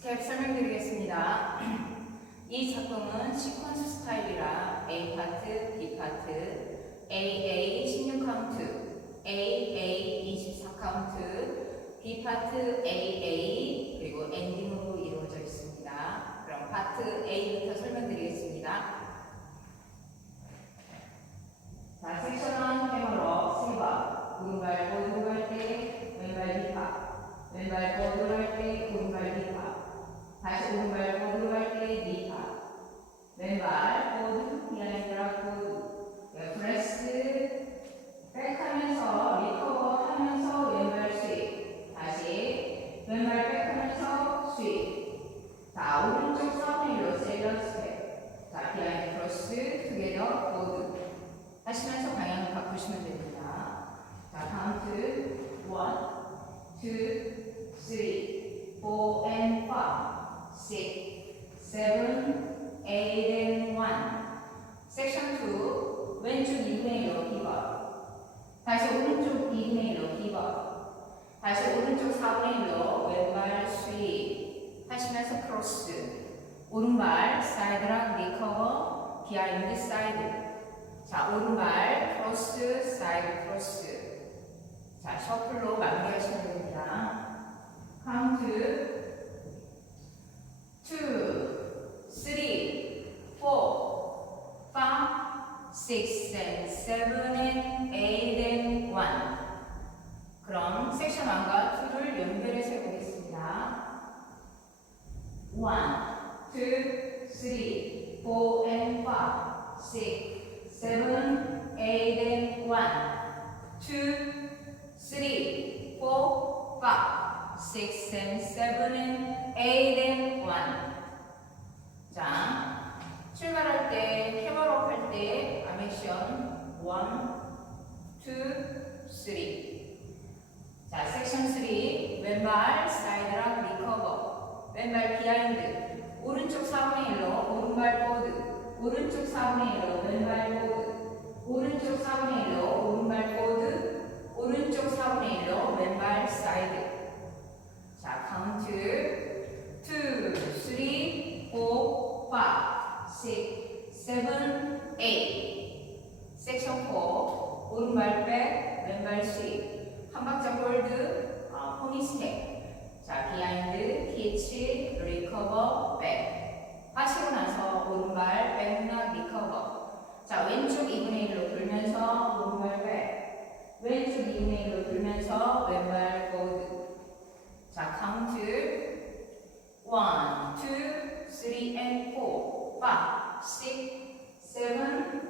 스텝 설명드리겠습니다. 이 작품은 시퀀스 스타일이라 A 파트, B 파트, AA 16카운트, AA 24카운트, B 파트 AA 그리고 엔딩으로 이루어져 있습니다. 그럼 파트 A부터 설명드리겠습니다. 자, 섹션 1 해머러 3번 오른발 보드 할 때 왼발 뒷파, 왼발 보드 할 때 오른발 뒷파, 다시 오른발 보드 할 때 뒷파, 왼발 보드 비하인드라 보드 프레스 백 하면서 리커버 하면서 왼발 스윗, 다시 왼발 백 하면서 스윗. 자, 오른쪽 3분의 1로 셀러 스텝. 자, 비하인드 크로스 투게더 보드 하시면서 방향을 바꾸시면 됩니다. 자, 카운트 1, 2, 3, 4 and 5, 6, 7, 8 and 1. 섹션 2 왼쪽 2분의 1로 힙업, 다시 오른쪽 2분의 1로 힙업, 다시 오른쪽 4분의 1로 왼발 스윗 하시면서 크로스, 오른발 사이드락 리커버 비하인드 사이드. 자, 오른발 크로스 사이드 크로스. 자, 셔플로 마무리하시면 됩니다. 카운트 2, 3, 4, 5, 6 and 7 and 8 and 1. 그럼 섹션 1과 2를 연결해서 해보겠습니다. 1, 2, 3, 4 and 5, 6, 7, 8 and 1, 2, 3, 4, 5, 6 and 7 and 8 and 1. 자, 출발할 때, 캐머럽 할 때, 아메션 1, 2, 3. 자, 섹션 3, 왼발 사이드락 리커버, 왼발 비하인드, 오른쪽 4분의 1로 오른발 보드, 오른쪽 4분의 1로 왼발 보드, 오른쪽 4분의 1로 오른발 보드, 오른쪽 4분의 1로 왼발 사이드. 자, 카운트 2, 3, 4, 5, 6, 7, 8. 섹션 4 오른발 백, 왼발 스윗, 한 박자 홀드, 포니 스텝. 자, 비하인드, 키치, 리커버, 백. 하시고 나서 오른발 백락 리커버. 자, 왼쪽 2분의 1로 돌면서 오른발 백, 왼쪽 2분의 1로 돌면서 왼발 보드. 자, 카운트 1, 2, 3 and 4, 5, 6, 7,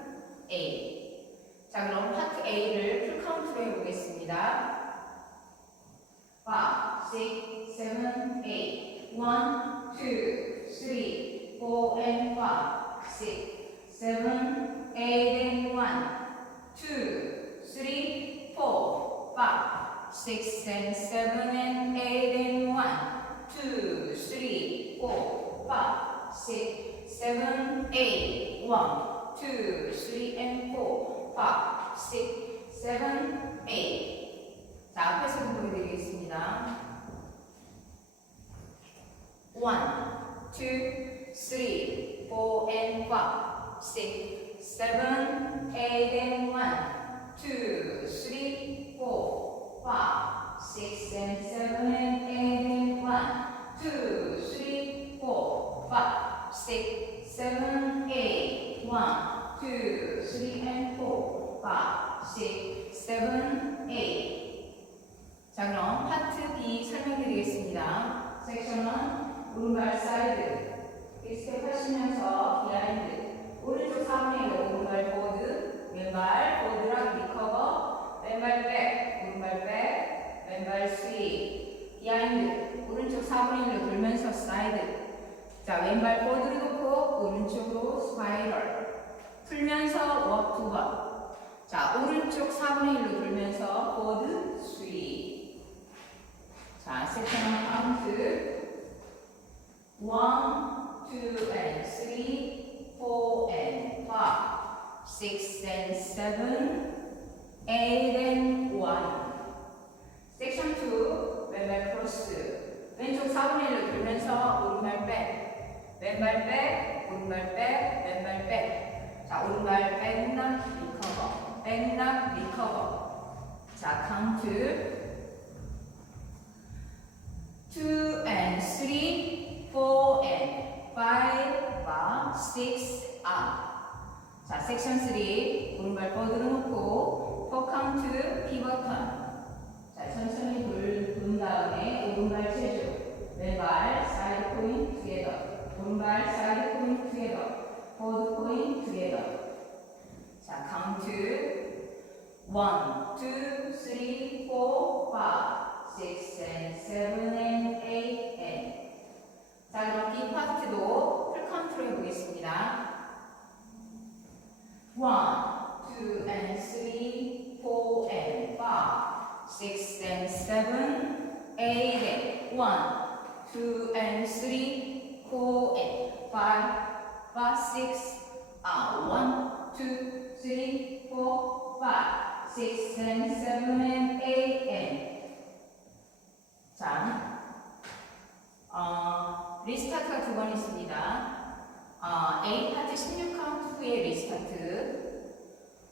8. 자, 그럼 파트 A를 풀 카운트로 해보겠습니다. 5, 6, 7, 8. 1, 2, 3, 4 and 5, 6, 7, 8 and 1, 2, 3, 4, 5, 6 and 7 and 8 and 1, 2, 3, 4, 5, 6, 7, 8, 1, 2, 3 and 4, 5, 6, 7, 8. 자, 앞에서 보여드리겠습니다. 1, 2, 3, 4 and 5, 6, 7, 8 and 1, 2, 3, 4, 5, 6 and 7 and 8 and 1, 2, 3, 4, 5, 6, 7, 8, 1, 2, 3 and 4, 5, 6, 7, 8. 자, 그럼 파트 B 설명드리겠습니다. 섹션 1 오른발 사이드 스텝 하시면서 비하인드, 오른쪽 3분의 1로 오른발 보드, 왼발 보드랑 리커버, 왼발 백, 오른발 백, 왼발 스윗, 비하인드, 오른쪽 4분의 1로 돌면서 사이드. 자, 왼발 보드를 놓고 오른쪽으로 스파이럴 풀면서 워 2번. 자, 오른쪽 4분의 1로 돌면서 보드 스윗. 자, 섹션 카운트 1, 2 and 3, 4 and 5, 6 and 7, 8 and 1. 섹션 2 왼발 크로스 왼쪽 4분의 1로 돌면서 오른발 백, 왼발 백, 오른발 백, 왼발 백. 자, 오른발 백락 리커버, 백락 리커버. 자, 카운트 2 and 3, 4 and 5, 6, 자, 섹션 3 오른발 뻗어 놓고 4 카운트 피벗턴. 자, 천천히 돈 다음에 오른발 체조, 왼발 사이드 포인트 투게더, 오른발 사이드 포인트 투게더, 포드 포인트 투게더. 자, 카운트 1, 2, 3, 4, 5, 6 and 7 and 8 and. 자, 그럼 B 파트도 풀 카운트로 해보겠습니다. 1, 2 and 3, 4 and 5. 6 and 7, 8 and 1, 2 and 3, 4 and 5, 6, 1, 2, 3, 4, 5, 6 and 7 and 8 and. 자, 리스타트가 두 번 있습니다. A 파트 16카운트 후에 리스타트.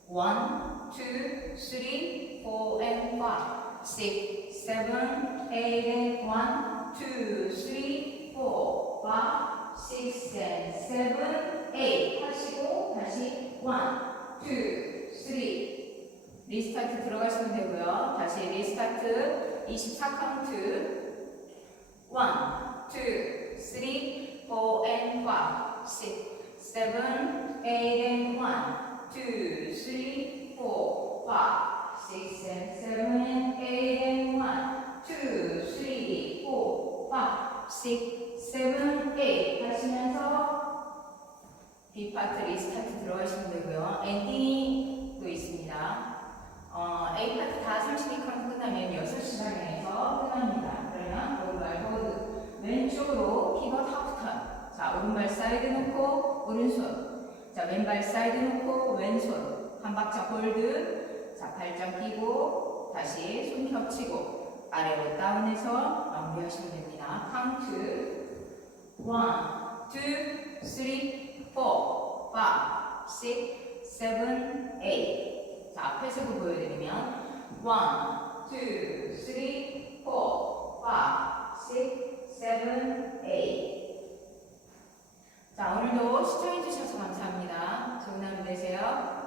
1, 2, 3, 4 and 5, 6, 7, 8 and 1, 2, 3, 4, 5, 6 and 7, 8 하시고 다시 1, 2, 3 리스타트 들어가시면 되고요. 다시 리스타트 24카운트 1, 2, 3, 4 and 5, 6, 7, 8 and 1, 2, 3, 4, 5, 6 and 7 and 8 and 1, 2, 3, 4, 5, 6, 7, 8 하시면서 B 파트 리스타트 들어가시면 되고요. 엔딩이 또 있습니다. A 파트 다 32카운트 끝나면 6시간에서 끝납니다. 그러면 오른발 보드 왼쪽으로 피벗 하프턴. 자, 오른발 사이드 놓고 오른손. 자, 왼발 사이드 놓고 왼손 한 박자 홀드. 자, 발짝 끼고 다시 손 겹치고 아래로 다운해서 마무리하시면 됩니다. 카운트 1, 2, 3, 4, 5, 6, 7, 8. 자, 앞에서도 보여드리면 1, 2, 3, 4, 5, 6, 7, 8. 자, 오늘도 시청해주셔서 감사합니다. 좋은 하루 되세요.